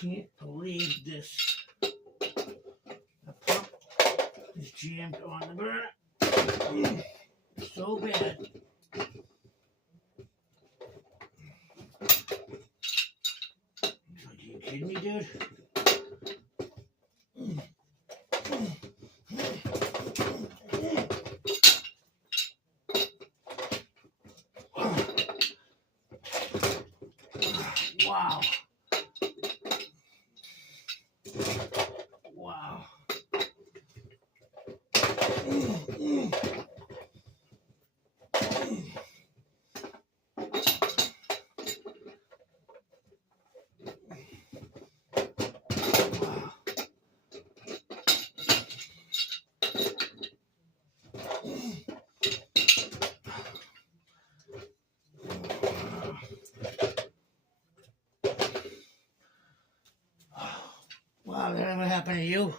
can't believe this. The pump is jammed on the burner. So bad. Are you kidding me, dude? Wow. Wow. Wow, that ever happened to you?